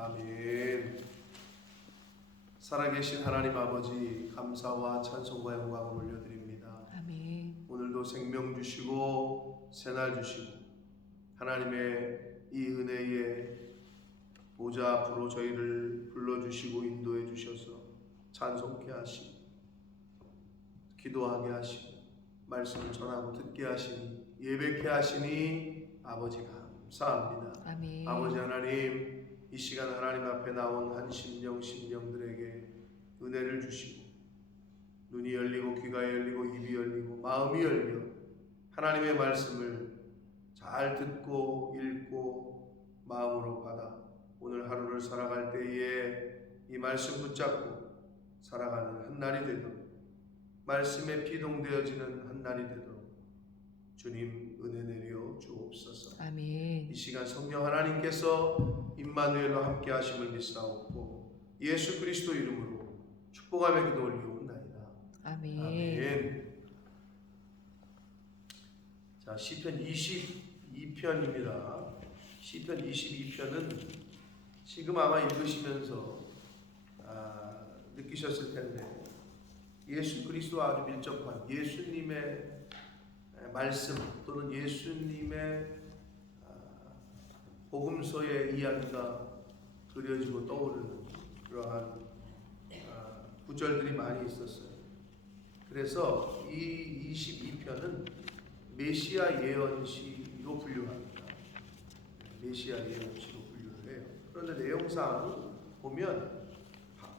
아멘. 살아계신 하나님 아버지, 감사와 찬송과 영광을 올려드립니다. 아멘. 오늘도 생명 주시고 새날 주시고 하나님의 이 은혜의 보좌 앞으로 저희를 불러주시고 인도해 주셔서 찬송케 하시고 기도하게 하시고 말씀을 전하고 듣게 하시니 예배케 하시니 아버지 감사합니다. 아멘. 아버지 하나님, 이 시간 하나님 앞에 나온 한 심령들에게 은혜를 주시고 눈이 열리고 귀가 열리고 입이 열리고 마음이 열려 하나님의 말씀을 잘 듣고 읽고 마음으로 받아 오늘 하루를 살아갈 때에 이 말씀 붙잡고 살아가는 한 날이 되도록, 말씀에 피동되어지는 한 날이 되도록 주님 은혜 내려 주옵소서. 아멘. 이 시간 성령 하나님께서 임마누엘과 함께 하심을 믿사옵고 예수 그리스도 이름으로 축복하며 기도 올리옵나이다. 아멘. 아멘. 자, 시편 22편입니다. 시편 22편은 지금 아마 읽으시면서 느끼셨을 텐데 예수 그리스도와 아주 밀접한 예수님의 말씀 또는 예수님의 복음서의 이야기가 그려지고 떠오르는 그러한 구절들이 많이 있었어요. 그래서 이 22편은 메시아 예언시로 분류합니다. 메시아 예언시로 분류를 해요. 그런데 내용상 보면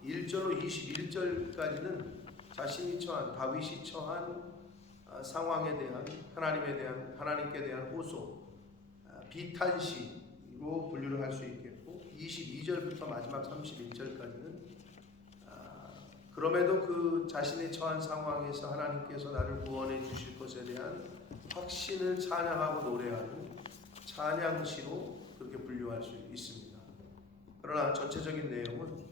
1절로 21절까지는 자신이 처한, 다윗이 처한 상황에 대한 하나님께 대한 호소, 비탄시로 분류를 할 수 있겠고 22절부터 마지막 31절까지는 그럼에도 그 자신이 처한 상황에서 하나님께서 나를 구원해 주실 것에 대한 확신을 찬양하고 노래하는 찬양시로 그렇게 분류할 수 있습니다. 그러나 전체적인 내용은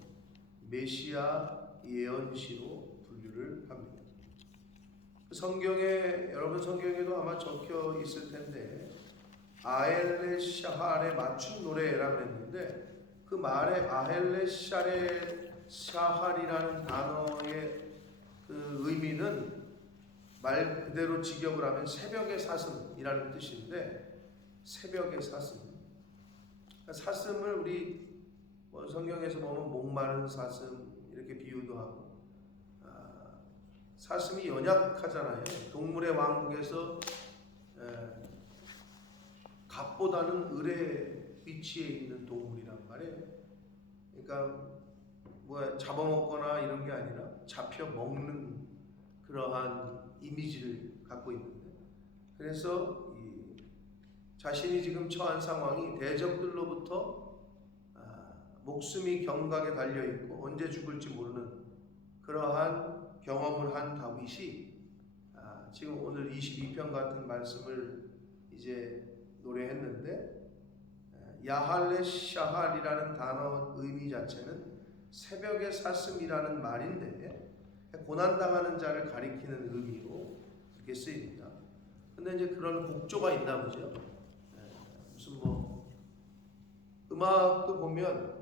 메시아 예언시로 분류를 합니다. 성경에, 여러분 성경에도 아마 적혀 있을 텐데 아헬레 샤할에 맞춘 노래라 그랬는데 그 말에 아헬레 샤할이라는 단어의 그 의미는 말 그대로 직역을 하면 새벽의 사슴이라는 뜻인데, 새벽의 사슴, 사슴을 우리 성경에서 보면 목마른 사슴 이렇게 비유도 하고, 사슴이 연약하잖아요. 동물의 왕국에서 갓보다는 을의 위치에 있는 동물이란 말이에요. 그러니까 잡아먹거나 이런 게 아니라 잡혀 먹는 그러한 이미지를 갖고 있는데, 그래서 자신이 지금 처한 상황이 대적들로부터 목숨이 경각에 달려 있고 언제 죽을지 모르는 그러한 경험을 한 다윗이 지금 오늘 22편 같은 말씀을 이제 노래했는데, 야할레 샤할이라는 단어 의미 자체는 새벽의 사슴이라는 말인데 고난당하는 자를 가리키는 의미로 그렇게 쓰입니다. 근데 이제 그런 곡조가 있나 보죠. 무슨 음악도 보면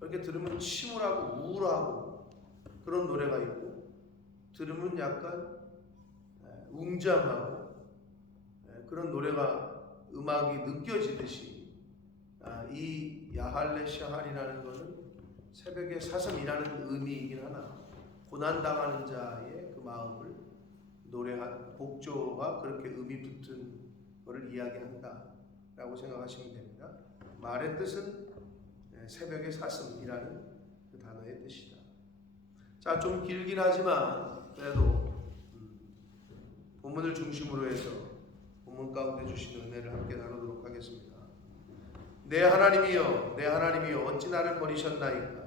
이렇게 들으면 침울하고 우울하고 그런 노래가 있고, 들으면 약간 웅장하고 그런 노래가 음악이 느껴지듯이 이 야할레 샤할이라는 것은 새벽의 사슴이라는 의미이긴 하나 고난당하는 자의 그 마음을 노래한 곡조가 그렇게 의미 붙은 것을 이야기한다라고 생각하시면 됩니다. 말의 뜻은 새벽의 사슴이라는 그 단어의 뜻이다. 자, 좀 길긴 하지만 그래도 본문을 중심으로 해서 본문 가운데 주신 은혜를 함께 나누도록 하겠습니다. 내 하나님이여, 내 하나님이여, 어찌 나를 버리셨나이까?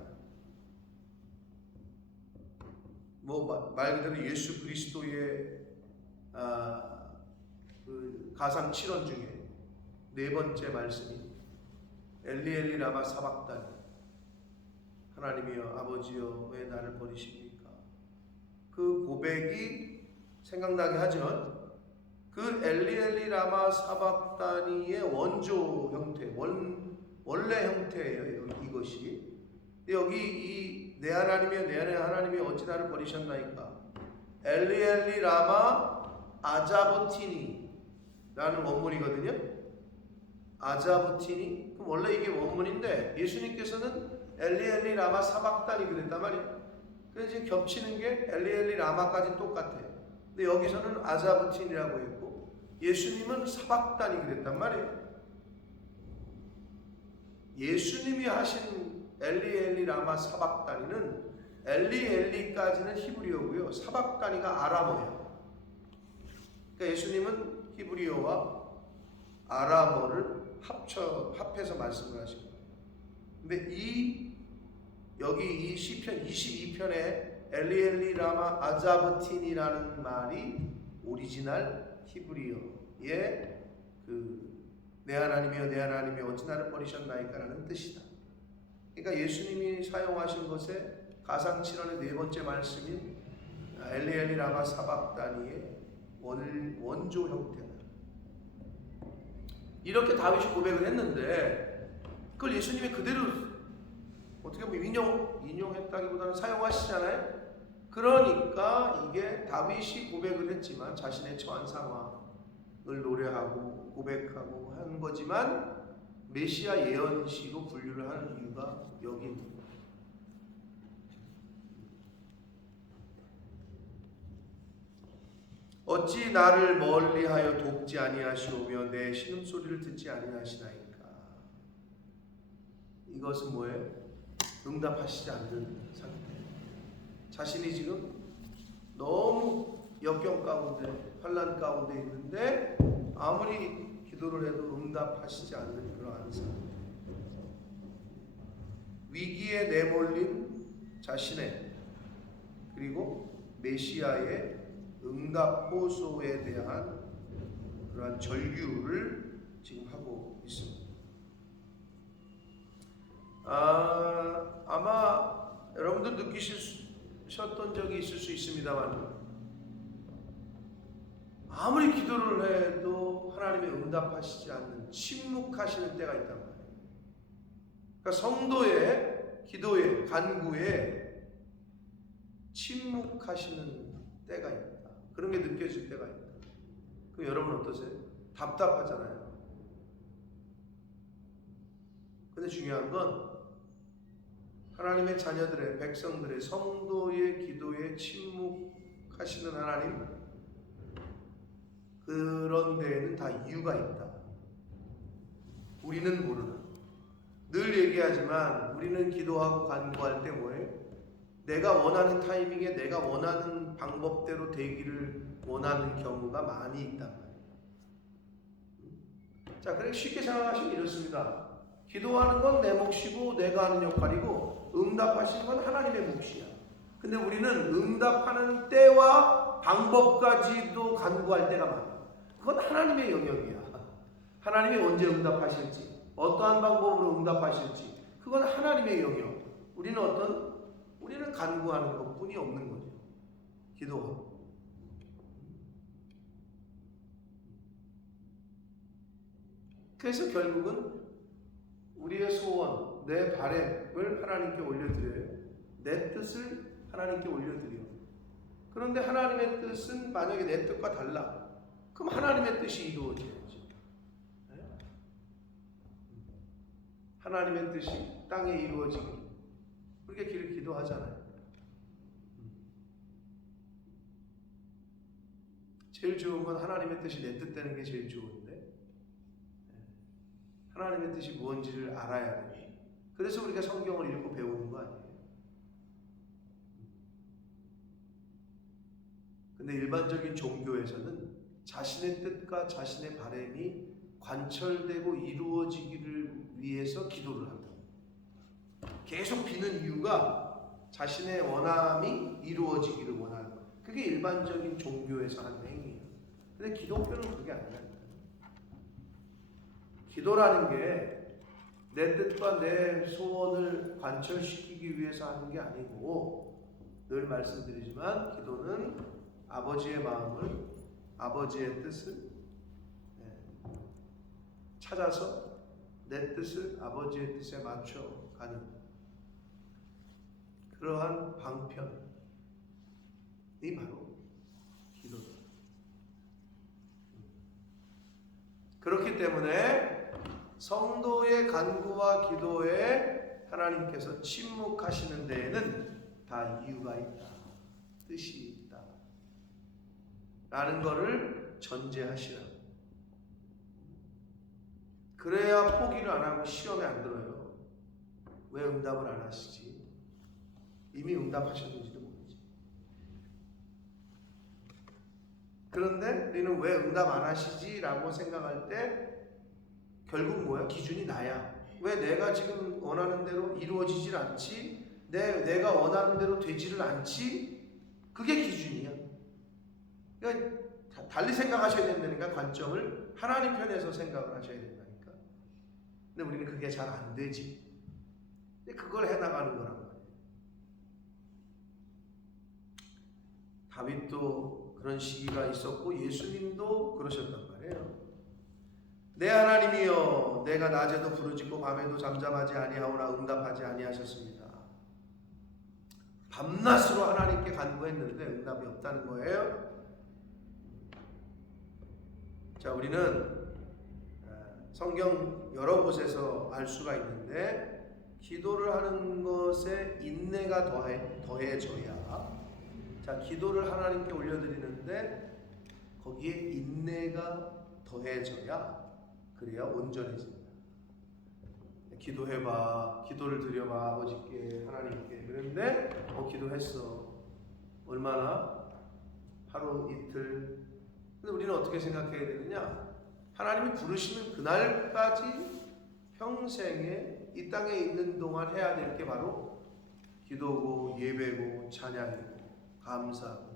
말 그대로 예수 그리스도의 그 가상 7원 중에 네 번째 말씀이 엘리 엘리 라마 사박다니, 하나님이여, 아버지여, 왜 나를 버리십니까? 그 고백이 생각나게 하지만 그 엘리 엘리 라마 사박다니의 원조 형태, 원래 형태예요. 이것이. 여기 이 내 하나님이여 내 하나님이 어찌 나를 버리셨나이까. 엘리 엘리 라마 아자부티니 라는 원문이거든요. 아자부티니. 그럼 원래 이게 원문인데 예수님께서는 엘리 엘리 라마 사박단이 그랬단 말이에요. 그래서 지금 겹치는 게 엘리 엘리 라마까지 똑같아요. 근데 여기서는 아자부틴이라고 했고 예수님은 사박단이 그랬단 말이에요. 예수님이 하신 엘리 엘리 라마 사박단이는 엘리 엘리까지는 히브리어고요. 사박단이가 아람어예요. 그러니까 예수님은 히브리어와 아람어를 합해서 말씀을 하신 거예요. 근데 여기 이 시편 22편에 엘리 엘리 라마 아자부틴이라는 말이 오리지널 히브리어의 내 하나님이여 내 하나님이 어찌 나를 버리셨나이까라는 뜻이다. 그러니까 예수님이 사용하신 것에 가상칠언의 네 번째 말씀인 엘리 엘리 라마 사박다니의 원조 형태다. 이렇게 다윗이 고백을 했는데 그걸 예수님이 그대로 어떻게 보면 인용했다기보다는 사용하시잖아요. 그러니까 이게 다윗이 고백을 했지만 자신의 처한 상황을 노래하고 고백하고 하는 거지만 메시아 예언시로 분류를 하는 이유가 여기입니다. 어찌 나를 멀리하여 돕지 아니하시오며 내 신음소리를 듣지 아니하시나이까. 이것은 뭐예요? 응답하시지 않는 상태. 자신이 지금 너무 역경 가운데 환난 가운데 있는데 아무리 기도를 해도 응답하시지 않는 그러한 상태. 위기에 내몰린 자신의 그리고 메시아의 응답 호소에 대한 그러한 절규를 지금 하고 있습니다. 아마 여러분들 느끼셨던 적이 있을 수 있습니다만 아무리 기도를 해도 하나님의 응답하시지 않는 침묵하시는 때가 있단 말이에요. 그러니까 성도의 기도에 간구에 침묵하시는 때가 있다. 그런 게 느껴질 때가 있다. 그럼 여러분 어떠세요? 답답하잖아요. 근데 중요한 건 하나님의 자녀들의 백성들의 성도의 기도에 침묵하시는 하나님, 그런 데에는 다 이유가 있다. 우리는 모르나. 늘 얘기하지만 우리는 기도하고 간구할 때 뭐예요? 내가 원하는 타이밍에 내가 원하는 방법대로 되기를 원하는 경우가 많이 있단 말이에요. 자, 그래 쉽게 생각하시면 이렇습니다. 기도하는 건 내 몫이고 내가 하는 역할이고 응답하시는 건 하나님의 몫이야. 근데 우리는 응답하는 때와 방법까지도 간구할 때가 많아. 그건 하나님의 영역이야. 하나님이 언제 응답하실지, 어떠한 방법으로 응답하실지, 그건 하나님의 영역. 우리는 간구하는 것뿐이 없는 거죠. 기도하고. 그래서 결국은 우리의 소원, 내 바램을 하나님께 올려드려요. 내 뜻을 하나님께 올려드려요. 그런데 하나님의 뜻은 만약에 내 뜻과 달라. 그럼 하나님의 뜻이 이루어져야지. 하나님의 뜻이 땅에 이루어지길 그렇게 기도하잖아요. 제일 좋은 건 하나님의 뜻이 내 뜻되는 게 제일 좋은데 하나님의 뜻이 무엇인지를 알아야 돼요. 그래서 우리가 성경을 읽고 배우는 거 아니에요. 근데 일반적인 종교에서는 자신의 뜻과 자신의 바람이 관철되고 이루어지기를 위해서 기도를 한다. 계속 비는 이유가 자신의 원함이 이루어지기를 원하는 것. 그게 일반적인 종교에서 하는 행위예요. 근데 기독교는 그게 아니야. 기도라는 게 내 뜻과 내 소원을 관철시키기 위해서 하는 게 아니고 늘 말씀드리지만 기도는 아버지의 마음을, 아버지의 뜻을 찾아서 내 뜻을 아버지의 뜻에 맞춰 가는 그러한 방편이 바로 기도다. 그렇기 때문에 성도의 간구와 기도에 하나님께서 침묵하시는 데에는 다 이유가 있다. 뜻이 있다. 라는 것을 전제하시라고. 그래야 포기를 안 하고 시험에 안 들어요. 왜 응답을 안 하시지? 이미 응답하셨는지도 모르지. 그런데 우리는 왜 응답 안 하시지? 라고 생각할 때 결국 뭐야? 기준이 나야. 왜 내가 지금 원하는 대로 이루어지질 않지? 내가 원하는 대로 되지를 않지? 그게 기준이야. 그러니까 달리 생각하셔야 된다니까. 관점을 하나님 편에서 생각을 하셔야 된다니까. 근데 우리는 그게 잘 안 되지. 근데 그걸 해나가는 거란 말이에요. 다윗도 그런 시기가 있었고 예수님도 그러셨단 말이에요. 내 하나님이여, 내가 낮에도 부르짖고 밤에도 잠잠하지 아니하오나 응답하지 아니하셨습니다. 밤낮으로 하나님께 간구했는데 응답이 없다는 거예요. 자, 우리는 성경 여러 곳에서 알 수가 있는데 기도를 하는 것에 인내가 더해져야, 자, 기도를 하나님께 올려드리는데 거기에 인내가 더해져야 그래야 온전해집니다. 기도해봐, 기도를 드려봐, 아버지께, 하나님께. 그런데 기도했어. 얼마나? 하루, 이틀. 근데 우리는 어떻게 생각해야 되느냐? 하나님이 부르시는 그날까지 평생에 이 땅에 있는 동안 해야 될 게 바로 기도고 예배고 찬양이고 감사고.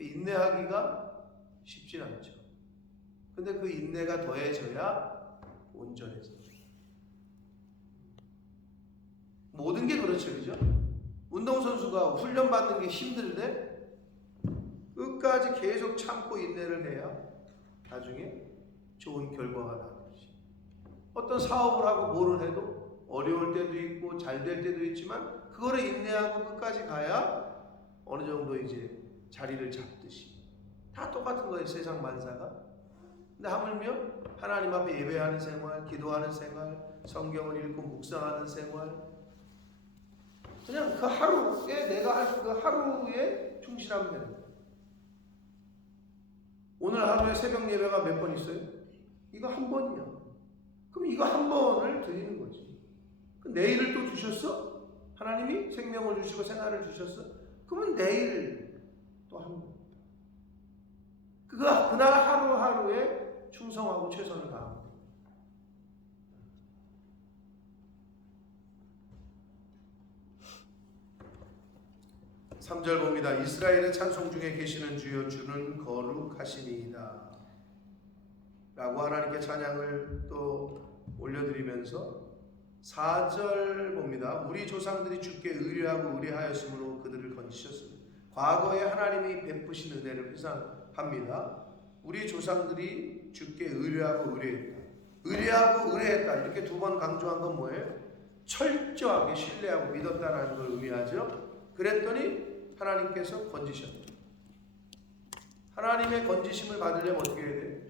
인내하기가 쉽진 않죠. 근데 그 인내가 더해져야 온전해져요. 모든 게 그렇죠, 그죠? 운동선수가 훈련받는 게 힘들대 끝까지 계속 참고 인내를 해야 나중에 좋은 결과가 나오지. 어떤 사업을 하고 뭐를 해도 어려울 때도 있고 잘 될 때도 있지만 그거를 인내하고 끝까지 가야 어느 정도 이제 자리를 잡듯이 다 똑같은 거예요, 세상 만사가. 근데 하물며 하나님 앞에 예배하는 생활, 기도하는 생활, 성경을 읽고 묵상하는 생활, 그냥 그 하루에 내가 할 그 하루에 충실하면 되는 거예요. 오늘 하루에 새벽 예배가 몇 번 있어요? 이거 한 번이야. 그럼 이거 한 번을 드리는 거지. 내일을 또 주셨어? 하나님이 생명을 주시고 생활을 주셨어? 그러면 내일 또 한 번. 그날 하루하루에 충성하고 최선을 다하면 돼. 3절 봅니다. 이스라엘의 찬송 중에 계시는 주여, 주는 거룩하시니이다 라고 하나님께 찬양을 또 올려드리면서 4절 봅니다. 우리 조상들이 주께 의뢰하고 의뢰하였으므로 그들을 건지셨습니다. 과거에 하나님이 베푸신 은혜를 회상합니다. 우리 조상들이 주께 의뢰하고 의뢰했다. 의뢰하고 의뢰했다. 이렇게 두 번 강조한 건 뭐예요? 철저하게 신뢰하고 믿었다라는 걸 의미하죠. 그랬더니 하나님께서 건지셨다. 하나님의 건지심을 받으려면 어떻게 해야 돼요?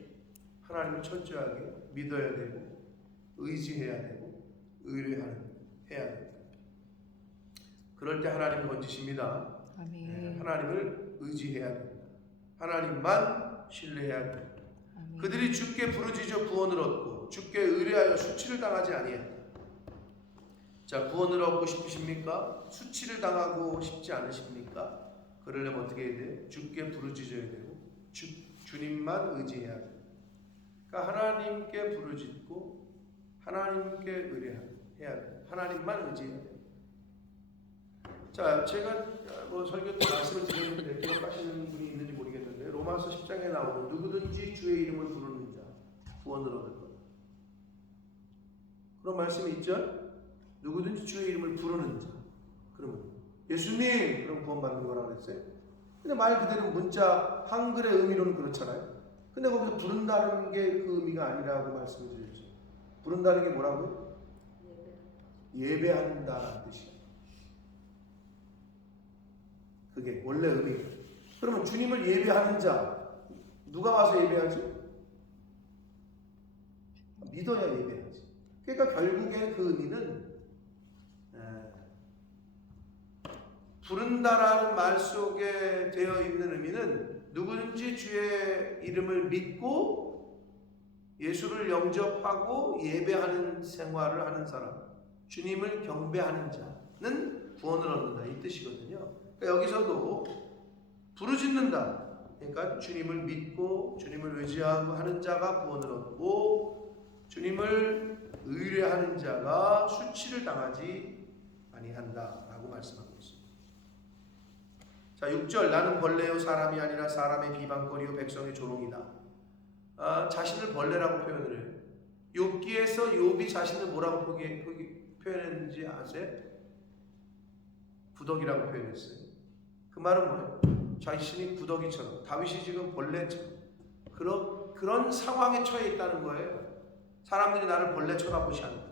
하나님을 철저하게 믿어야 되고 의지해야 되고 의뢰해야 됩니다. 그럴 때 하나님 건지십니다. 아멘. 하나님을 의지해야 됩니다. 하나님만 신뢰해야 됩니다. 아멘. 그들이 주께 부르짖어 구원을 얻고 주께 의뢰하여 수치를 당하지 아니했다. 자, 구원을 얻고 싶으십니까? 수치를 당하고 싶지 않으십니까? 그러려면 어떻게 해야 돼요? 주께 부르짖어야 되고 주님만 의지해야 돼요. 그러니까 하나님께 부르짖고 하나님께 의뢰해야 돼요. 하나님만 의지해야 돼요. 자, 제가 설교 때 말씀을 드렸는데 기억하시는 분이 있는지 모르겠는데 로마서 10장에 나오는 누구든지 주의 이름을 부르는 자 구원을 얻을 거다. 그런 말씀이 있죠? 누구든지 주의 이름을 부르는 자. 그러면 예수님 그럼 구원받는 거라고 했어요? 근데 말 그대로 문자 한글의 의미로는 그렇잖아요. 근데 거기서 부른다는 게 그 의미가 아니라고 말씀을 드렸죠. 부른다는 게 뭐라고요? 예배한다는 뜻이에요. 그게 원래 의미예요. 그러면 주님을 예배하는 자, 누가 와서 예배하지? 믿어야 예배하지. 그러니까 결국에 그 의미는 부른다라는 말 속에 되어 있는 의미는 누구든지 주의 이름을 믿고 예수를 영접하고 예배하는 생활을 하는 사람, 주님을 경배하는 자는 구원을 얻는다, 이 뜻이거든요. 그러니까 여기서도 부르짖는다, 그러니까 주님을 믿고 주님을 의지하고 하는 자가 구원을 얻고 주님을 의뢰하는 자가 수치를 당하지 아니한다라고 말씀하고 있습니다. 자, 6절, 나는 벌레요 사람이 아니라 사람의 비방거리요 백성의 조롱이다. 자신을 벌레라고 표현을 해요. 욥기에서 욥이 자신을 뭐라고 표현했는지 아세요? 구더기라고 표현했어요. 그 말은 뭐예요? 자신이 구더기처럼, 다윗이 지금 벌레처럼 그런 상황에 처해 있다는 거예요. 사람들이 나를 벌레 쳐다보지 않는다.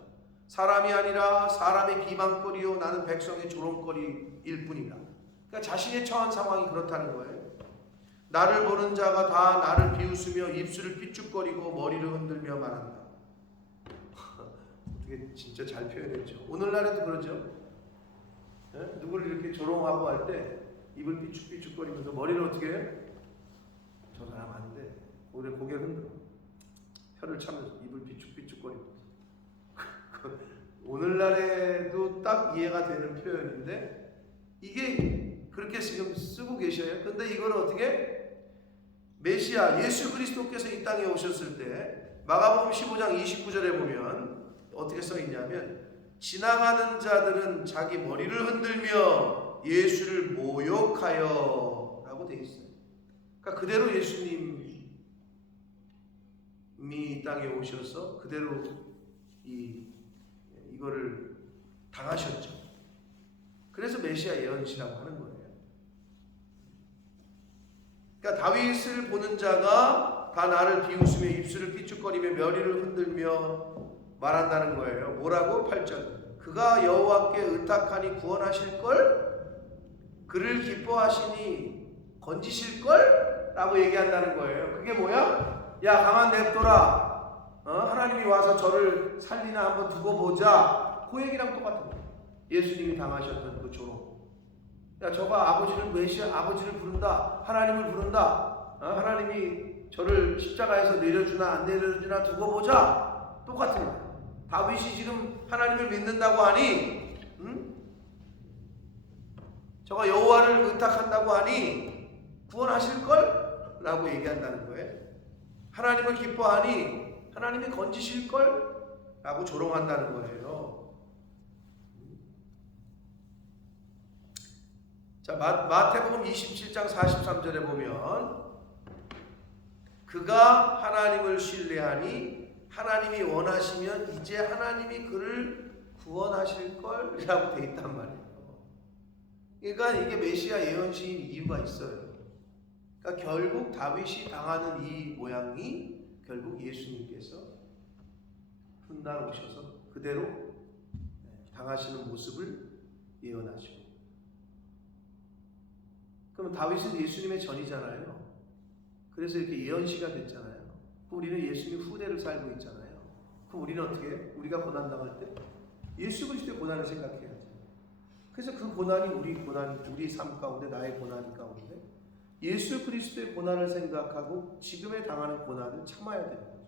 사람이 아니라 사람의 비방거리요 나는 백성의 조롱거리일 뿐이다. 그러니까 자신의 처한 상황이 그렇다는 거예요. 나를 보는 자가 다 나를 비웃으며 입술을 삐죽거리고 머리를 흔들며 말한다. 어떻게 진짜 잘 표현했죠. 오늘날에도 그러죠. 네? 누구를 이렇게 조롱하고 할 때 입을 삐죽삐죽거리면서 머리를 어떻게 해요? 저 사람 안 돼. 고개를 흔들어. 혀를 차면서 입을 삐죽삐죽거리면서. 오늘날에도 딱 이해가 되는 표현인데 이게 그렇게 지금 쓰고 계셔요. 근데 이걸 어떻게 메시아 예수 그리스도께서 이 땅에 오셨을 때 마가복음 15장 29절에 보면 어떻게 써 있냐면 지나가는 자들은 자기 머리를 흔들며 예수를 모욕하여 라고 되어 있어요. 그러니까 그대로 예수님이 이 땅에 오셔서 그대로 이거를 당하셨죠. 그래서 메시아 예언시라고 하는 거예요. 그러니까 다윗을 보는 자가 다 나를 비웃으며 입술을 삐죽거리며 머리를 흔들며 말한다는 거예요. 뭐라고? 8절. 그가 여호와께 의탁하니 구원하실걸? 그를 기뻐하시니 건지실걸? 라고 얘기한다는 거예요. 그게 뭐야? 야, 가만 냅둬라. 하나님이 와서 저를 살리나 한번 두고 보자. 그 얘기랑 똑같은 거예요. 예수님이 당하셨던 그 조롱. 야, 저가 아버지를 부른다. 하나님을 부른다. 하나님이 저를 십자가에서 내려주나 안 내려주나 두고 보자. 똑같은 거예요. 다윗이 지금 하나님을 믿는다고 하니, 저가 여호와를 의탁한다고 하니 구원하실걸? 라고 얘기한다는 거예요. 하나님을 기뻐하니 하나님이 건지실걸? 라고 조롱한다는 거예요. 자, 마태복음 27장 43절에 보면 그가 하나님을 신뢰하니 하나님이 원하시면 이제 하나님이 그를 구원하실 걸이라고 돼 있단 말이에요. 그러니까 이게 메시아 예언시인 이유가 있어요. 그러니까 결국 다윗이 당하는 이 모양이 결국 예수님께서 훗날 오셔서 그대로 당하시는 모습을 예언하시고. 그럼 다윗은 예수님의 전이잖아요. 그래서 이렇게 예언시가 됐잖아요. 우리는 예수님 후대를 살고 있잖아요. 그럼 우리는 어떻게 해요? 우리가 고난당할 때 예수 그리스도의 고난을 생각해야죠. 그래서 그 고난이 우리 삶 가운데 나의 고난 가운데 예수 그리스도의 고난을 생각하고 지금에 당하는 고난을 참아야 되는 거죠.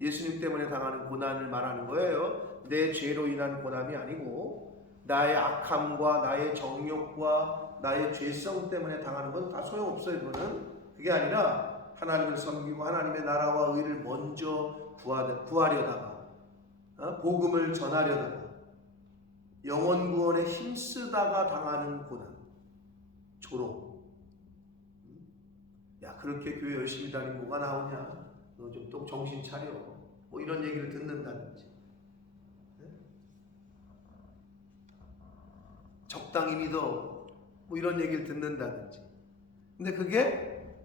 예수님 때문에 당하는 고난을 말하는 거예요. 내 죄로 인한 고난이 아니고 나의 악함과 나의 정욕과 나의 죄성 때문에 당하는 건 다 소용없어요. 그게 아니라 하나님을 섬기고 하나님의 나라와 의를 먼저 구하려다가 복음을 전하려다가 영혼 구원에 힘쓰다가 당하는 고난, 조롱. 야, 그렇게 교회 열심히 다니면 뭐가 나오냐? 너 좀 또 정신 차려. 뭐 이런 얘기를 듣는다든지. 적당히 믿어. 뭐 이런 얘기를 듣는다든지. 근데 그게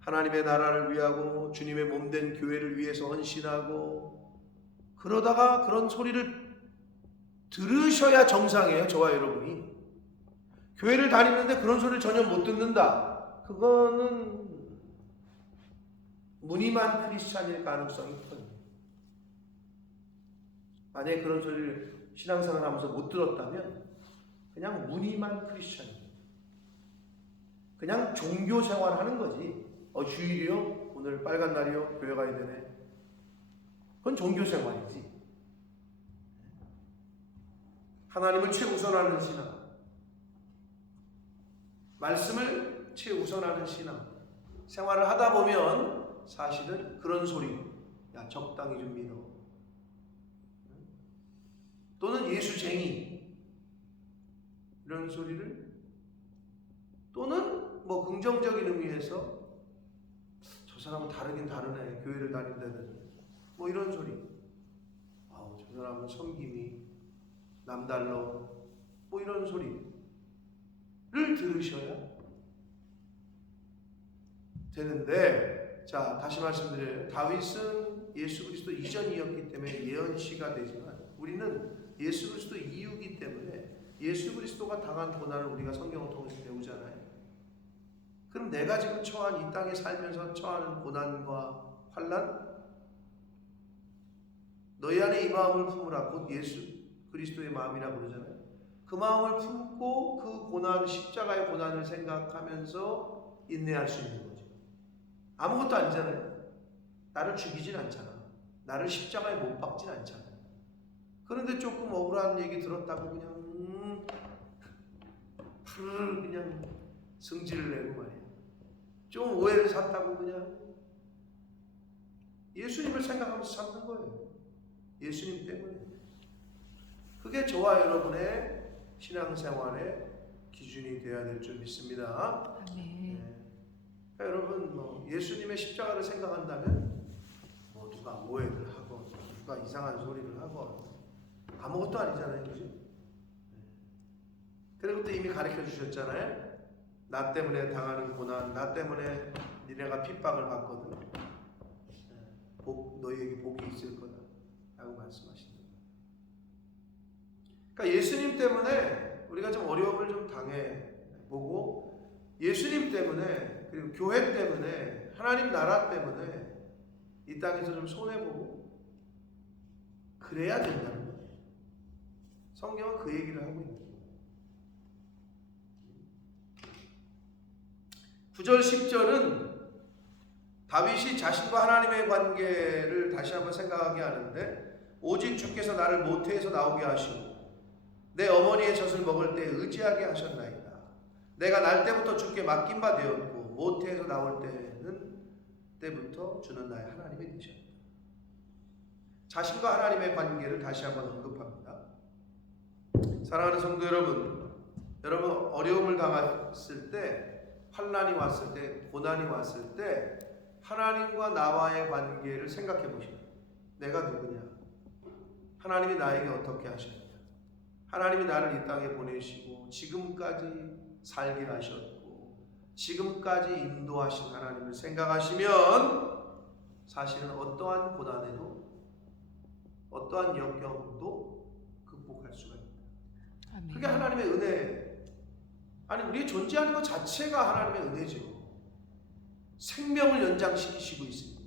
하나님의 나라를 위하고 주님의 몸된 교회를 위해서 헌신하고, 그러다가 그런 소리를 들으셔야 정상이에요. 저와 여러분이 교회를 다니는데 그런 소리를 전혀 못 듣는다, 그거는 무늬만 크리스찬일 가능성이 커요. 만약에 그런 소리를 신앙생활 하면서 못 들었다면 그냥 무늬만 크리스찬이에요. 그냥 종교 생활하는 거지. 주일이요? 오늘 빨간 날이요? 교회 가야 되네. 그건 종교 생활이지. 하나님을 최우선하는 신앙, 말씀을 최우선하는 신앙 생활을 하다 보면 사실은 그런 소리, 야 적당히 좀 믿어, 또는 예수쟁이, 이런 소리를, 또는 뭐 긍정적인 의미에서 저 사람은 다르긴 다르네, 교회를 다닌다더니 뭐 이런 소리, 저 사람은 섬김이 남달러, 뭐 이런 소리를 들으셔야 되는데, 자 다시 말씀드려요. 다윗은 예수 그리스도 이전이었기 때문에 예언시가 되지만, 우리는 예수 그리스도 이후이기 때문에 예수 그리스도가 당한 고난을 우리가 성경을 통해서 배우잖아요. 그럼 내가 지금 처한 이 땅에 살면서 처하는 고난과 환난, 너희 안에 이 마음을 품으라, 곧 예수 그리스도의 마음이라고 그러잖아요. 그 마음을 품고 그 고난, 십자가의 고난을 생각하면서 인내할 수 있는 거죠. 아무것도 아니잖아요. 나를 죽이진 않잖아. 나를 십자가에 못 박진 않잖아. 그런데 조금 억울한 얘기 들었다고 그냥 그냥 성질을 내고 말이야. 좀 오해를 샀다고 그냥 예수님을 생각하면서 참는 거예요. 예수님 때문에. 그게 저와 여러분의 신앙생활의 기준이 되어야 될 줄 믿습니다. 네. 그러니까 여러분 예수님의 십자가를 생각한다면 누가 오해를 하건 누가 이상한 소리를 하건 아무것도 아니잖아요, 그죠? 그리고 또 이미 가르쳐 주셨잖아요. 나 때문에 당하는 고난, 나 때문에 니네가 핍박을 받거든, 너희에게 복이 있을 거다 라고 말씀하신다. 그러니까 예수님 때문에 우리가 좀 어려움을 좀 당해보고, 예수님 때문에, 그리고 교회 때문에, 하나님 나라 때문에 이 땅에서 좀 손해보고 그래야 된다는 거예요. 성경은 그 얘기를 하고 있는 거예요. 9절 10절은 다윗이 자신과 하나님의 관계를 다시 한번 생각하게 하는데, 오직 주께서 나를 모태에서 나오게 하시고 내 어머니의 젖을 먹을 때 의지하게 하셨나이다. 내가 날 때부터 주께 맡긴 바 되었고 모태에서 나올 때부터 주는 나의 하나님이 되셨다. 자신과 하나님의 관계를 다시 한번 언급합니다. 사랑하는 성도 여러분, 어려움을 당했을 때, 환난이 왔을 때, 고난이 왔을 때 하나님과 나와의 관계를 생각해 보시라. 내가 누구냐? 하나님이 나에게 어떻게 하셨냐? 하나님이 나를 이 땅에 보내시고 지금까지 살게 하셨고 지금까지 인도하신 하나님을 생각하시면 사실은 어떠한 고난에도 어떠한 역경도 극복할 수가 있습니다. 아멘. 그게 하나님의 은혜. 아니, 우리 존재하는 것 자체가 하나님의 은혜죠. 생명을 연장시키시고 있습니다.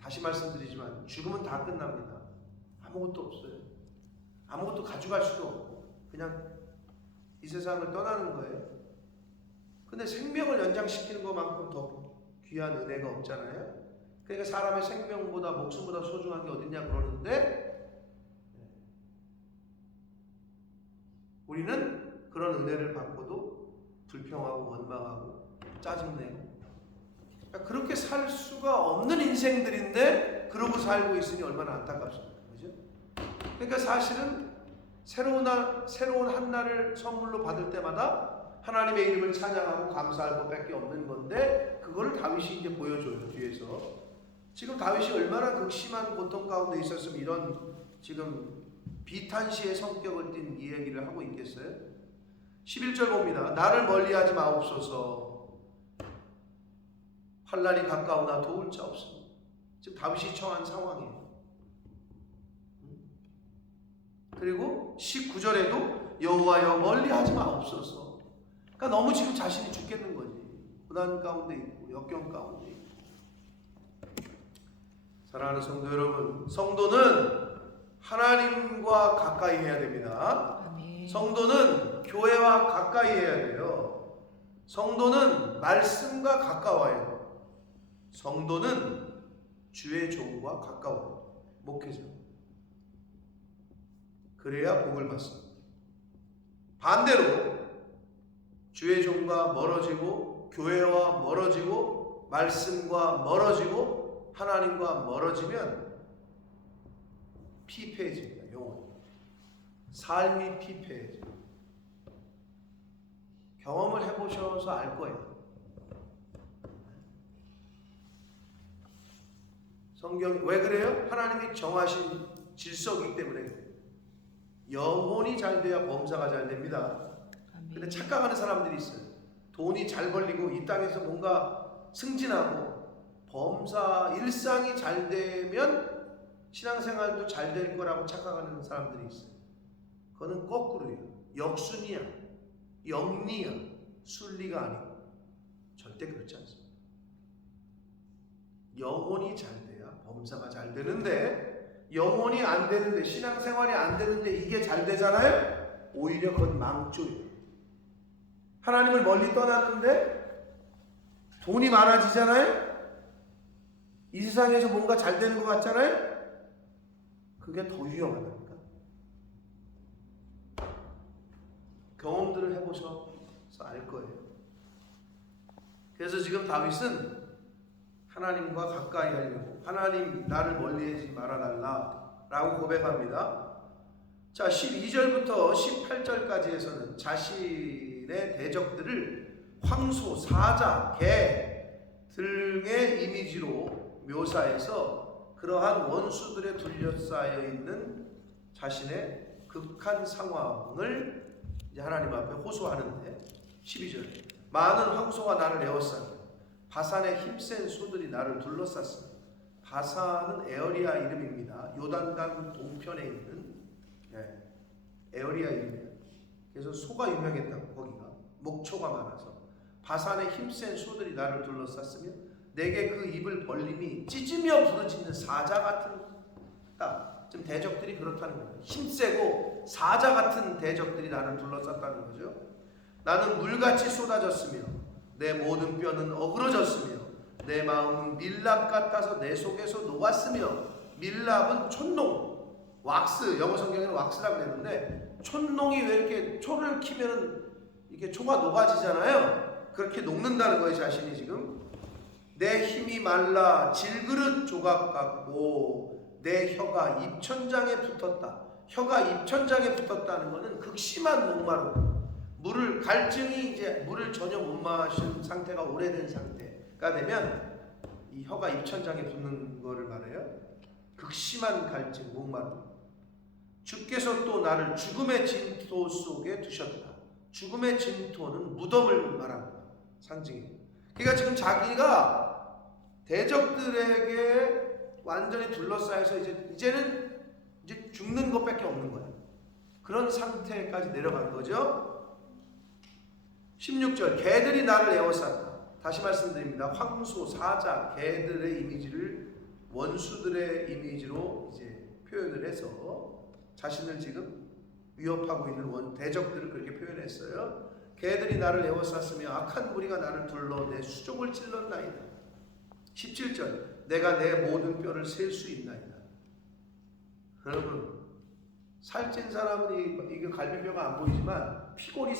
다시 말씀드리지만 죽으면 다 끝납니다. 아무것도 없어요. 아무것도 가져갈 수도 없고 그냥 이 세상을 떠나는 거예요. 근데 생명을 연장시키는 것만큼 더 귀한 은혜가 없잖아요. 그러니까 사람의 생명보다 목숨보다 소중한 게 어딨냐 그러는데, 우리는 그런 은혜를 받고도 불평하고 원망하고 짜증내고, 그러니까 그렇게 살 수가 없는 인생들인데 그러고 살고 있으니 얼마나 안타깝습니까? 그죠? 그러니까 사실은 새로운 한 날을 선물로 받을 때마다 하나님의 이름을 찬양하고 감사할 것밖에 없는 건데, 그거를 다윗이 이제 보여줘요. 뒤에서 지금 다윗이 얼마나 극심한 고통 가운데 있었으면 이런 지금 비탄시의 성격을 띤 이야기를 하고 있겠어요? 11절 봅니다. 나를 멀리하지 마옵소서. 환난이 가까우나 도울 자 없습니다. 지금 다윗이 처한 상황이에요. 그리고 19절에도 여호와여 멀리하지 마옵소서. 그러니까 너무 지금 자신이 죽겠는 거지. 고난 가운데 있고 역경 가운데 있고. 사랑하는 성도 여러분, 성도는 하나님과 가까이 해야 됩니다. 아멘. 성도는 교회와 가까이 해야 돼요. 성도는 말씀과 가까워야 돼요. 성도는 주의 종과 가까워요. 목회자. 그래야 복을 받습니다. 반대로 주의 종과 멀어지고 교회와 멀어지고 말씀과 멀어지고 하나님과 멀어지면 피폐해집니다. 영혼이. 삶이 피폐해집니다. 경험을 해보셔서 알 거예요. 성경이 왜 그래요? 하나님이 정하신 질서이기 때문에 그래요. 영혼이 잘 돼야 범사가 잘 됩니다. 근데 착각하는 사람들이 있어요. 돈이 잘 벌리고 이 땅에서 뭔가 승진하고 범사 일상이 잘 되면 신앙생활도 잘 될 거라고 착각하는 사람들이 있어요. 그거는 거꾸로예요. 역순이야, 영리야, 순리가 아니고 절대 그렇지 않습니다. 영혼이 잘 돼야 범사가 잘 되는데 영혼이 안 되는데 신앙생활이 안 되는데 이게 잘 되잖아요. 오히려 그건 망조예요. 하나님을 멀리 떠났는데 돈이 많아지잖아요. 이 세상에서 뭔가 잘 되는 것 같잖아요. 그게 더 위험하다니까. 경험들을 해보셔서 알 거예요. 그래서 지금 다윗은 하나님과 가까이 하려고 하나님 나를 멀리하지 말아달라 라고 고백합니다. 자, 12절부터 18절까지에서는 자신의 대적들을 황소, 사자, 개 등의 이미지로 묘사해서 그러한 원수들에 둘러싸여 있는 자신의 극한 상황을 이제 하나님 앞에 호소하는데 12절 많은 황소가 나를 에워싸고 바산의 힘센 소들이 나를 둘러쌌습니다. 바산은 에어리아 이름입니다. 요단강 동편에 있는 에어리아 이름이에요. 그래서 소가 유명했다고. 거기가 목초가 많아서 바산의 힘센 소들이 나를 둘러쌌으며 내게 그 입을 벌림이 찢으며 부르짖는 사자 같은 지금 대적들이 그렇다는 거예요. 힘세고 사자 같은 대적들이 나를 둘러쌌다는 거죠. 나는 물같이 쏟아졌으며 내 모든 뼈는 어그러졌으며 내 마음은 밀랍 같아서 내 속에서 녹았으며 밀랍은 촛농, 왁스, 영어 성경에는 왁스라고 했는데 촛농이 왜 이렇게 초를 키면은 이게 초가 녹아지잖아요. 그렇게 녹는다는 거예요. 자신이 지금 내 힘이 말라 질그릇 조각 같고 내 혀가 입천장에 붙었다. 혀가 입천장에 붙었다는 것은 극심한 목마름. 물을 갈증이 이제 물을 전혀 못 마신 상태가 오래된 상태가 되면 이 혀가 입천장에 붙는 거를 말해요. 극심한 갈증, 목마름. 주께서 또 나를 죽음의 진토 속에 두셨다. 죽음의 진토는 무덤을 말합니다. 상징이에요. 그러니까 지금 자기가 대적들에게 완전히 둘러싸여서 이제는 죽는 것밖에 없는 거야. 그런 상태까지 내려간 거죠. 16절 개들이 나를 에워쌌다. 다시 말씀드립니다. 황소, 사자, 개들의 이미지를 원수들의 이미지로 이제 표현을 해서 자신을 지금 위협하고 있는 대적들을 그렇게 표현했어요. 개들이 나를 에워쌌으며 악한 무리가 나를 둘러 내 수족을 찔렀나이다. 17절 내가 내 모든 뼈를 셀 수 있나이다. 여러분 살찐 사람은 이게 갈비뼈가 안 보이지만 피골이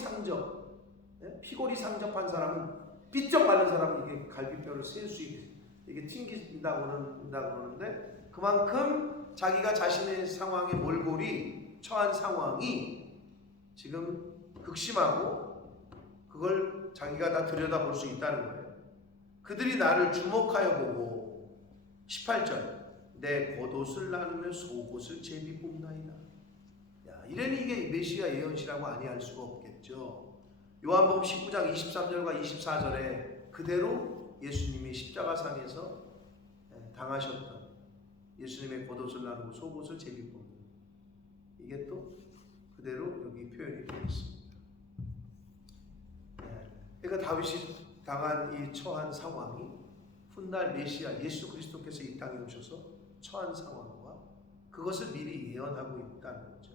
상접한 사람은 삐쩍 마른 사람은 이게 갈비뼈를 셀 수 있게 이게 튕긴다고 그러는데 그만큼 자기가 자신의 상황의 몰골이 처한 상황이 지금 극심하고 그걸 자기가 다 들여다볼 수 있다는 거예요. 그들이 나를 주목하여 보고 18절 내 겉옷을 나누며 속옷을 제비 뽑나이다. 이래니 이게 메시아 예언시라고 아니할 수가 없겠죠. 요한복음 19장 23절과 24절에 그대로 예수님이 십자가상에서 당하셨던 예수님의 겉옷을 나누고 속옷을 제비고 이게 또 그대로 여기 표현이 되어 있습니다. 그러니까 다윗이 당한 이 처한 상황이 훗날 메시아 예수 그리스도께서 이 땅에 오셔서 처한 상황과 그것을 미리 예언하고 있다는 거죠.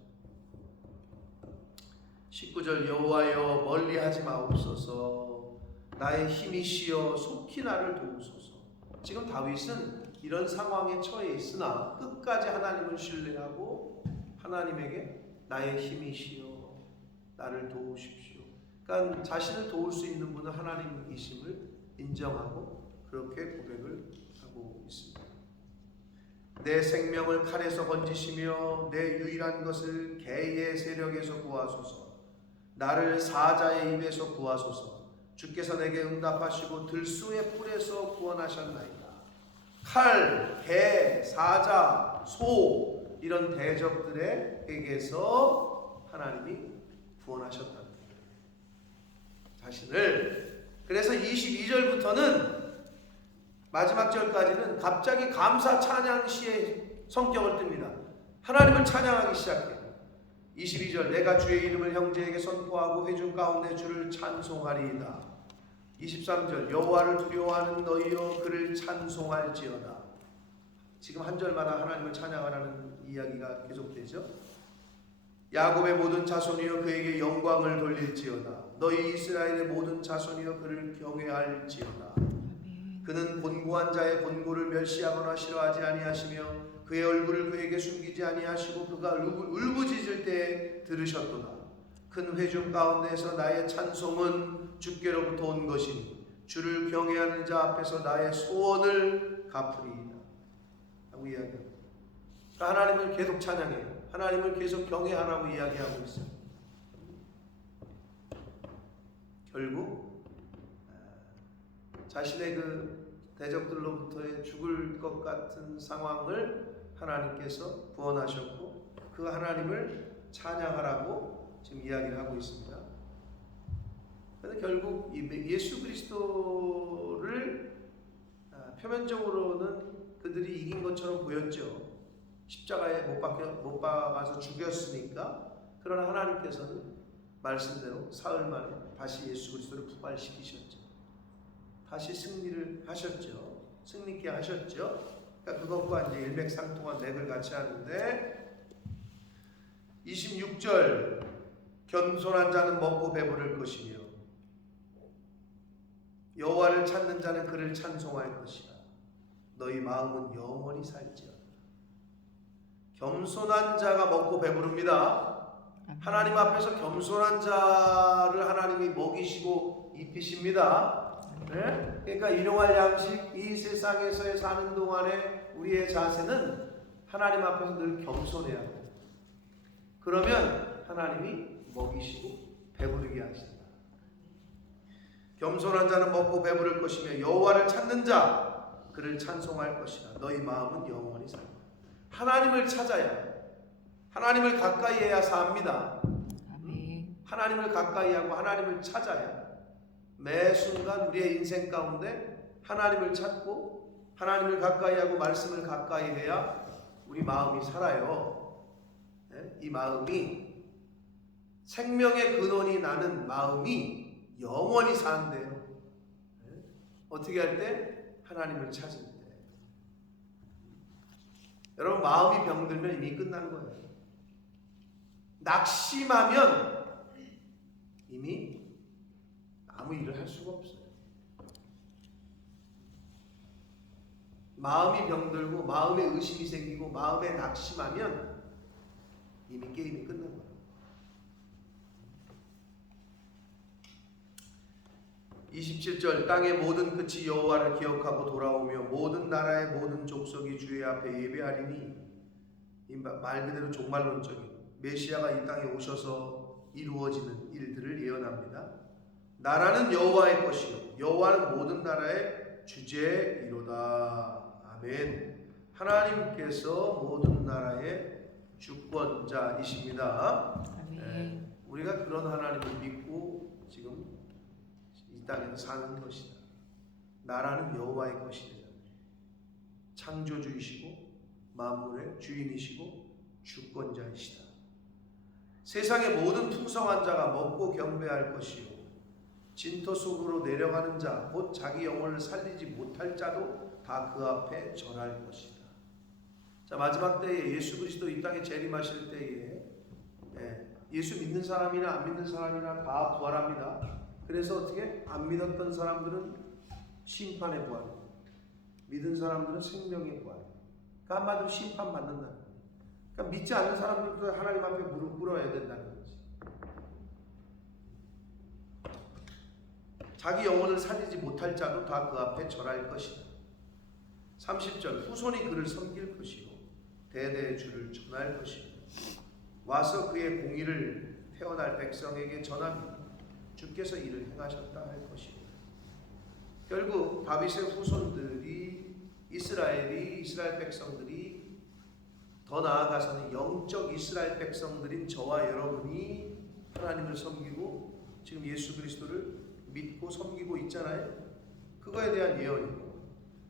19절 여호와여 멀리하지 마옵소서 나의 힘이시여 속히 나를 도우소서. 지금 다윗은 이런 상황에 처해 있으나 끝까지 하나님을 신뢰하고 하나님에게 나의 힘이시여 나를 도우십시오. 그러니까 자신을 도울 수 있는 분은 하나님이심을 인정하고 그렇게 고백을 하고 있습니다. 내 생명을 칼에서 건지시며 내 유일한 것을 개의 세력에서 구하소서. 나를 사자의 입에서 구하소서. 주께서 내게 응답하시고 들소의 뿔에서 구원하셨나이다. 칼, 개, 사자, 소 이런 대적들에게서 하나님이 구원하셨다는 거예요. 자신을. 그래서 22절부터는 마지막 절까지는 갑자기 감사 찬양 시의 성격을 띱니다. 하나님을 찬양하기 시작해요. 22절 내가 주의 이름을 형제에게 선포하고 회중 가운데 주를 찬송하리이다. 23절 여호와를 두려워하는 너희여 그를 찬송할지어다. 지금 한 절마다 하나님을 찬양하라는 이야기가 계속되죠. 야곱의 모든 자손이여 그에게 영광을 돌릴지어다. 너희 이스라엘의 모든 자손이여 그를 경외할지어다. 그는 곤고한 자의 곤고를 멸시하거나 싫어하지 아니하시며 그의 얼굴을 그에게 숨기지 아니하시고 그가 울부짖을 때에 들으셨도다. 큰 회중 가운데에서 나의 찬송은 주께로부터 온 것이니 주를 경외하는 자 앞에서 나의 소원을 갚으리이다 하고 이야기합니다. 그러니까 하나님을 계속 찬양해요. 하나님을 계속 경외하라고 이야기하고 있어요. 결국 자신의 그 대적들로부터의 죽을 것 같은 상황을 하나님께서 구원하셨고 그 하나님을 찬양하라고 지금 이야기를 하고 있습니다. 그런데 결국 예수 그리스도를 표면적으로는 그들이 이긴 것처럼 보였죠. 십자가에 못 박아서 죽였으니까. 그러나 하나님께서는 말씀대로 사흘 만에 다시 예수 그리스도를 부활시키셨죠. 다시 승리를 하셨죠. 승리케 하셨죠. 그러니까 그것과 이제 일맥상통한 맥을 같이 하는데 26절 겸손한 자는 먹고 배부를 것이며 여호와를 찾는 자는 그를 찬송할 것이라. 너희 마음은 영원히 살지어다. 겸손한 자가 먹고 배부릅니다. 하나님 앞에서 겸손한 자를 하나님이 먹이시고 입히십니다. 네? 그러니까 일용할 양식 이 세상에서의 사는 동안에 우리의 자세는 하나님 앞에서 늘 겸손해야 돼요. 그러면 하나님이 먹이시고 배부르게 하신다. 겸손한 자는 먹고 배부를 것이며 여호와를 찾는 자 그를 찬송할 것이라. 너희 마음은 영원히 살다. 하나님을 찾아야 하나님을 가까이 해야 삽니다. 하나님을 가까이 하고 하나님을 찾아야 매 순간 우리의 인생 가운데 하나님을 찾고 하나님을 가까이 하고 말씀을 가까이 해야 우리 마음이 살아요. 이 마음이 생명의 근원이 나는 마음이 영원히 산대요. 어떻게 할 때? 하나님을 찾을 때. 여러분 마음이 병들면 이미 끝난 거예요. 낙심하면 이미 아무 일을 할 수가 없어요. 마음이 병들고 마음에 의심이 생기고 마음에 낙심하면 이미 게임이 끝난 거예요. 27절 땅의 모든 끝이 여호와를 기억하고 돌아오며 모든 나라의 모든 족속이 주의 앞에 예배하리니. 이 말 그대로 종말론적인 메시아가 이 땅에 오셔서 이루어지는 일들을 예언합니다. 나라는 여호와의 것이요 여호와는 모든 나라의 주제이로다. 아멘. 하나님께서 모든 나라의 주권자이십니다. 네, 우리가 그런 하나님을 믿고 지금 이 땅에서 사는 것이다. 나라는 여호와의 것이 되잖아요. 창조주이시고 만물의 주인이시고 주권자이시다. 세상의 모든 풍성한 자가 먹고 경배할 것이요 진토 속으로 내려가는 자 곧 자기 영혼을 살리지 못할 자도 다 그 앞에 절할 것이다. 자, 마지막 때에 예수 그리스도 이 땅에 재림하실 때에 예수 믿는 사람이나 안 믿는 사람이나 다 부활합니다. 그래서 어떻게? 안 믿었던 사람들은 심판의 부활, 믿은 사람들은 생명의 부활. 그러니까 한마디로 심판받는다는 거예요. 그러니까 믿지 않는 사람들도 하나님 앞에 무릎 꿇어야 된다는 거지. 자기 영혼을 살리지 못할 자도 다 그 앞에 절할 것이다. 30절 후손이 그를 섬길 것이요 대대의 주를 전할 것이요 와서 그의 공의를 태어날 백성에게 전하며 주께서 이를 행하셨다 할 것이다. 결국 다윗의 후손들이 이스라엘 백성들이 더 나아가서는 영적 이스라엘 백성들인 저와 여러분이 하나님을 섬기고 지금 예수 그리스도를 믿고 섬기고 있잖아요. 그거에 대한 예언이고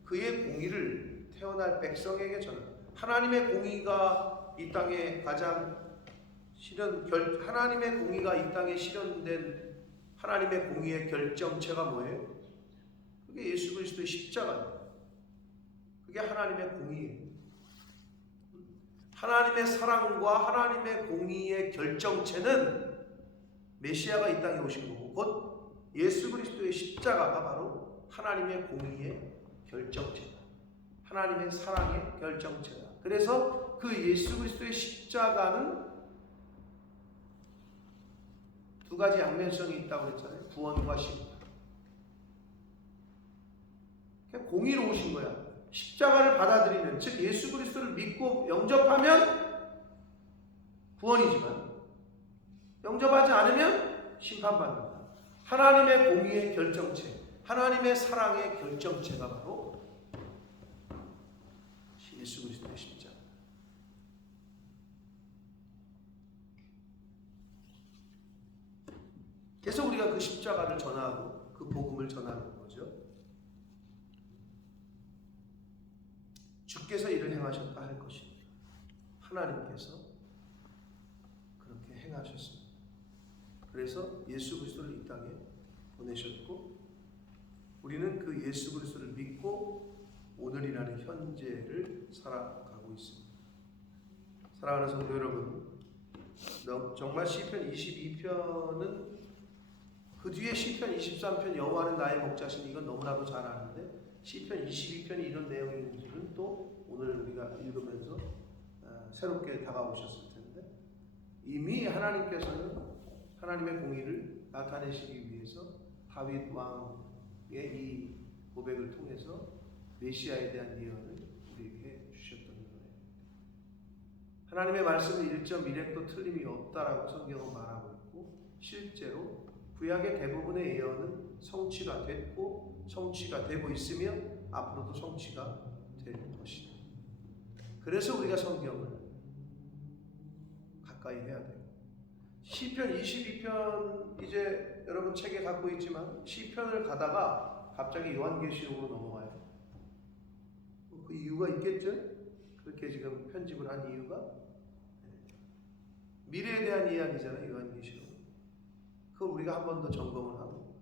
그의 공의를 태어날 백성에게 전하. 하나님의 공의가 이 땅에 하나님의 공의가 이 땅에 실현된 하나님의 공의의 결정체가 뭐예요? 그게 예수 그리스도의 십자가예요. 그게 하나님의 공의예요. 하나님의 사랑과 하나님의 공의의 결정체는 메시아가 이 땅에 오신 거고 곧 예수 그리스도의 십자가가 바로 하나님의 공의의 결정체다. 하나님의 사랑의 결정체다. 그래서 그 예수 그리스도의 십자가는 두 가지 양면성이 있다고 그랬잖아요. 구원과 심판. 공의로 오신 거야. 십자가를 받아들이면, 즉 예수 그리스도를 믿고 영접하면 구원이지만 영접하지 않으면 심판받는다. 하나님의 공의의 결정체, 하나님의 사랑의 결정체가 바로 예수 그리스도의 십자가. 그래서 우리가 그 십자가를 전하고 그 복음을 전하는 거죠. 주께서 이를 행하셨다 할 것입니다. 하나님께서 그렇게 행하셨습니다. 그래서 예수 그리스도를 이 땅에 보내셨고 우리는 그 예수 그리스도를 믿고 오늘이라는 현재를 살아가고 있습니다. 사랑하는 성도 여러분, 정말 시편 22편은 그 뒤에 시편 23편 여호와는 나의 목자신 이건 너무나도 잘 아는데 시편 22편이 이런 내용인지는 또 오늘 우리가 읽으면서 새롭게 다가오셨을 텐데 이미 하나님께서는 하나님의 공의를 나타내시기 위해서 다윗 왕의 이 고백을 통해서 메시아에 대한 예언을 우리에게 주셨던 거예요. 하나님의 말씀은 1.1획도 틀림이 없다라고 성경은 말하고 있고 실제로 구약의 대부분의 예언은 성취가 됐고 성취가 되고 있으며 앞으로도 성취가 될 것이다. 그래서 우리가 성경을 가까이 해야 돼요. 시편 22편 이제 여러분 책에 갖고 있지만 시편을 가다가 갑자기 요한계시록으로 넘어가요. 그 이유가 있겠죠? 그렇게 지금 편집을 한 이유가 미래에 대한 이야기잖아요. 요한계시록. 그걸 우리가 한 번 더 점검을 하고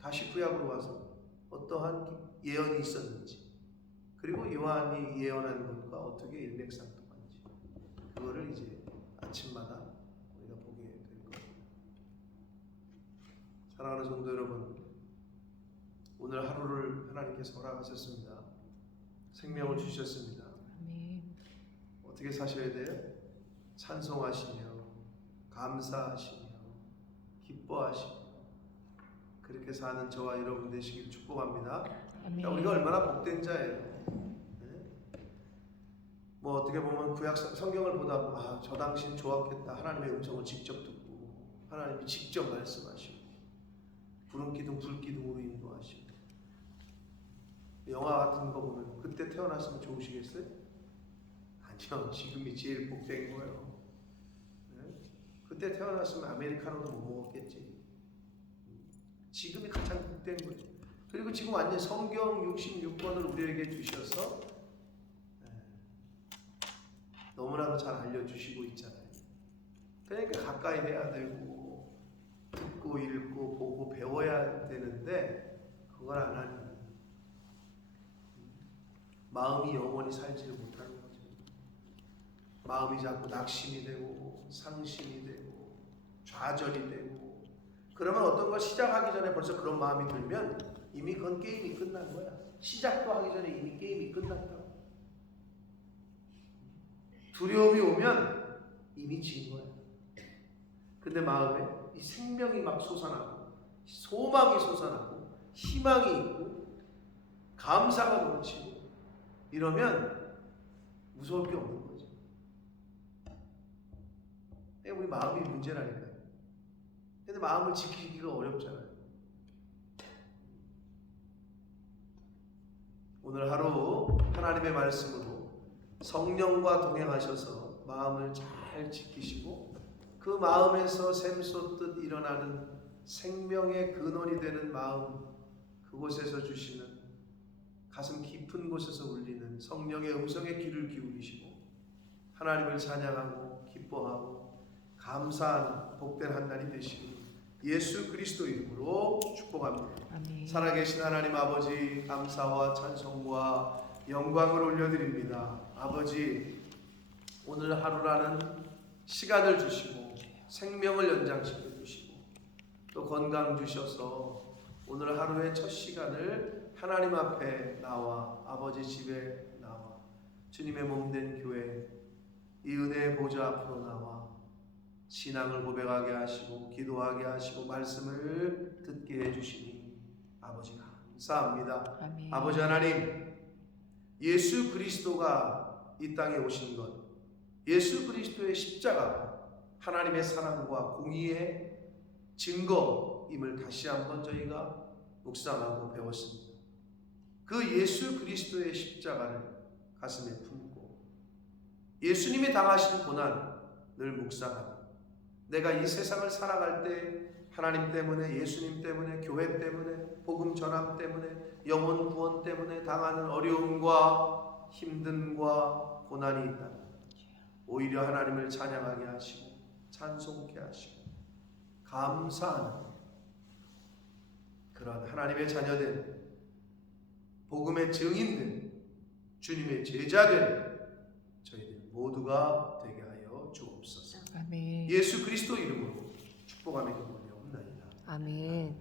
다시 구약으로 와서 어떠한 예언이 있었는지 그리고 요한이 예언한 것과 어떻게 일맥상통한지 그거를 이제 아침마다 우리가 보게 될 겁니다. 사랑하는 성도 여러분, 오늘 하루를 하나님께서 허락하셨습니다. 생명을 주셨습니다. 아멘. 어떻게 사셔야 돼요? 찬송하시며 감사하시며 기뻐하시며 그렇게 사는 저와 여러분 되시길 축복합니다. 자, 우리가 얼마나 복된 자예요. 네? 뭐 어떻게 보면 구약 성경을 보다 저 당시는 좋았겠다. 하나님의 음성을 직접 듣고 하나님이 직접 말씀하시고 구름 기둥 불 기둥으로 인도하시고 영화 같은 거 보면 그때 태어났으면 좋으시겠어요? 아니요. 지금이 제일 복된 거예요. 네? 그때 태어났으면 아메리카노도 못 먹었겠지. 지금이 가장 복된 거예요. 그리고 지금 완전 성경 66권을 우리에게 주셔서 너무나도 잘 알려주시고 있잖아요. 그러니까 가까이 해야 되고 듣고 읽고 보고 배워야 되는데 그걸 안 하니 마음이 영원히 살지를 못하는 거죠. 마음이 자꾸 낙심이 되고 상심이 되고 좌절이 되고, 그러면 어떤 걸 시작하기 전에 벌써 그런 마음이 들면 이미 그건 게임이 끝난 거야. 시작도 하기 전에 이미 게임이 끝났다고. 두려움이 오면 이미 진 거야. 근데 마음에 이 생명이 막 솟아나고 소망이 솟아나고 희망이 있고 감사가 넘치고 이러면 무서울 게 없는 거죠. 우리 마음이 문제라니까요. 근데 마음을 지키기가 어렵잖아요. 오늘 하루 하나님의 말씀으로 성령과 동행하셔서 마음을 잘 지키시고 그 마음에서 샘솟듯 일어나는 생명의 근원이 되는 마음, 그곳에서 주시는 가슴 깊은 곳에서 울리는 성령의 음성에 귀를 기울이시고 하나님을 찬양하고 기뻐하고 감사하는 복된 한 날이 되시길 예수 그리스도 이름으로 축복합니다. 아멘. 살아계신 하나님 아버지, 감사와 찬송과 영광을 올려드립니다. 아버지, 오늘 하루라는 시간을 주시고 생명을 연장시켜 주시고 또 건강 주셔서 오늘 하루의 첫 시간을 하나님 앞에 나와 아버지 집에 나와 주님의 몸된 교회 이 은혜의 보좌 앞으로 나와 신앙을 고백하게 하시고 기도하게 하시고 말씀을 듣게 해주시니 아버지 감사합니다. 아멘. 아버지 하나님, 예수 그리스도가 이 땅에 오신 것, 예수 그리스도의 십자가 하나님의 사랑과 공의의 증거임을 다시 한번 저희가 묵상하고 배웠습니다. 그 예수 그리스도의 십자가를 가슴에 품고 예수님이 당하신 고난을 묵상하고 내가 이 세상을 살아갈 때 하나님 때문에, 예수님 때문에, 교회 때문에, 복음 전함 때문에, 영혼 구원 때문에 당하는 어려움과 힘듦과 고난이 있다면 오히려 하나님을 찬양하게 하시고 찬송케 하시고 감사하는 그런 하나님의 자녀된 복음의 증인된 주님의 제자된 저희들 모두가 되게 하여 주옵소서. 아멘. 예수 그리스도 이름으로 축복하며 기도하옵나이다. 아멘.